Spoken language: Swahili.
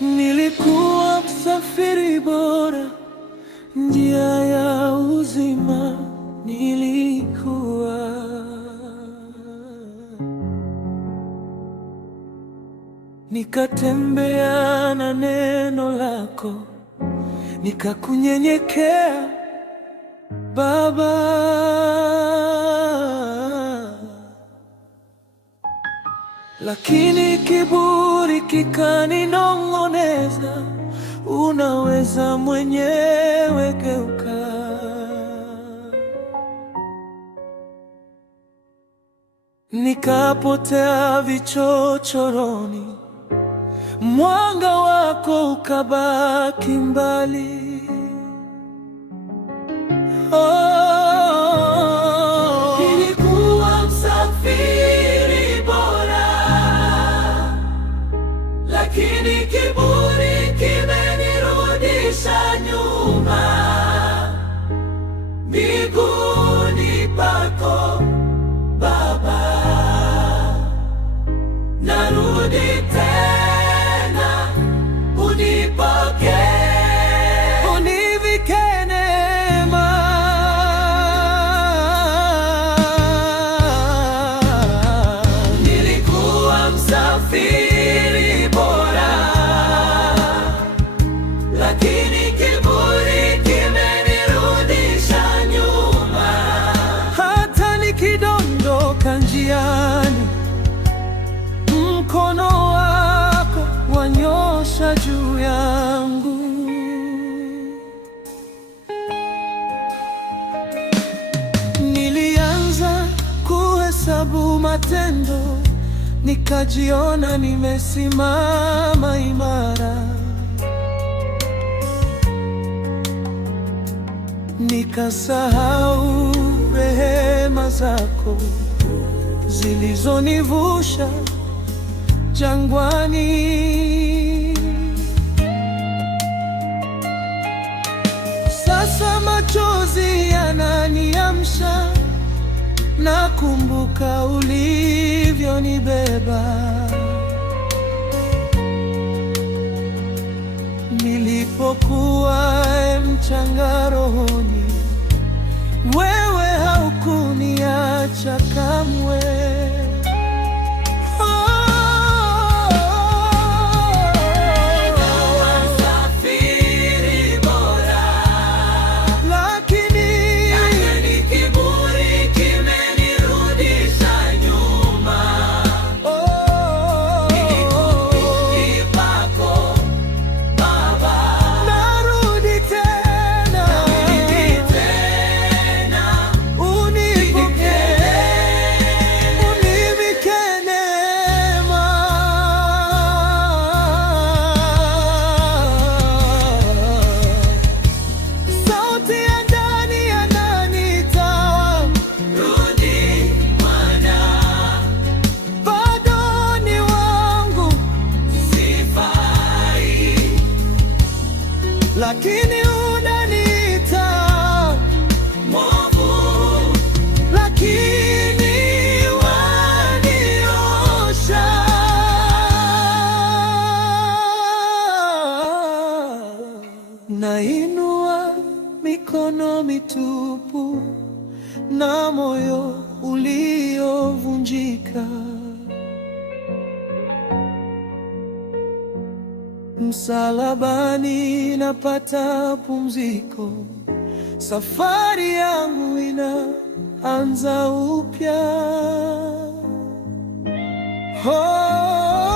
Nilikuwa msafiri bora, njia ya uzima nilikuwa. Nikatembea na neno lako, nikakunyenyekea Baba. Lakini kiburi kikaninong'oneza, unaweza mwenyewe, geuka. Nikapotea vichochoroni, mwanga wako ukabaki mbali. Nilikuwa msafiri bora, lakini kiburi kimenirudisha nyuma. Miguuni pako Baba, narudi tena, unipokee, univike neema. Nilikuwa msafiri bora, lakini kiburi kimenirudisha nyuma. Hata nikidondoka njiani, mkono wako wanyosha juu yangu. Nilianza kuhesabu matendo, nikajiona nimesimama imara. Nikasahau rehema zako zilizonivusha jangwani. Sasa machozi yananiamsha, nakumbuka ulivyonibeba. Nilipokuwa mchanga rohoni, wewe haukuniacha kamwe. Lakini unaniita mwovu, lakini waniosha. Nainua mikono mitupu na moyo uliovunjika. Msalabani napata pumziko, safari yangu inaanza upya. Oh.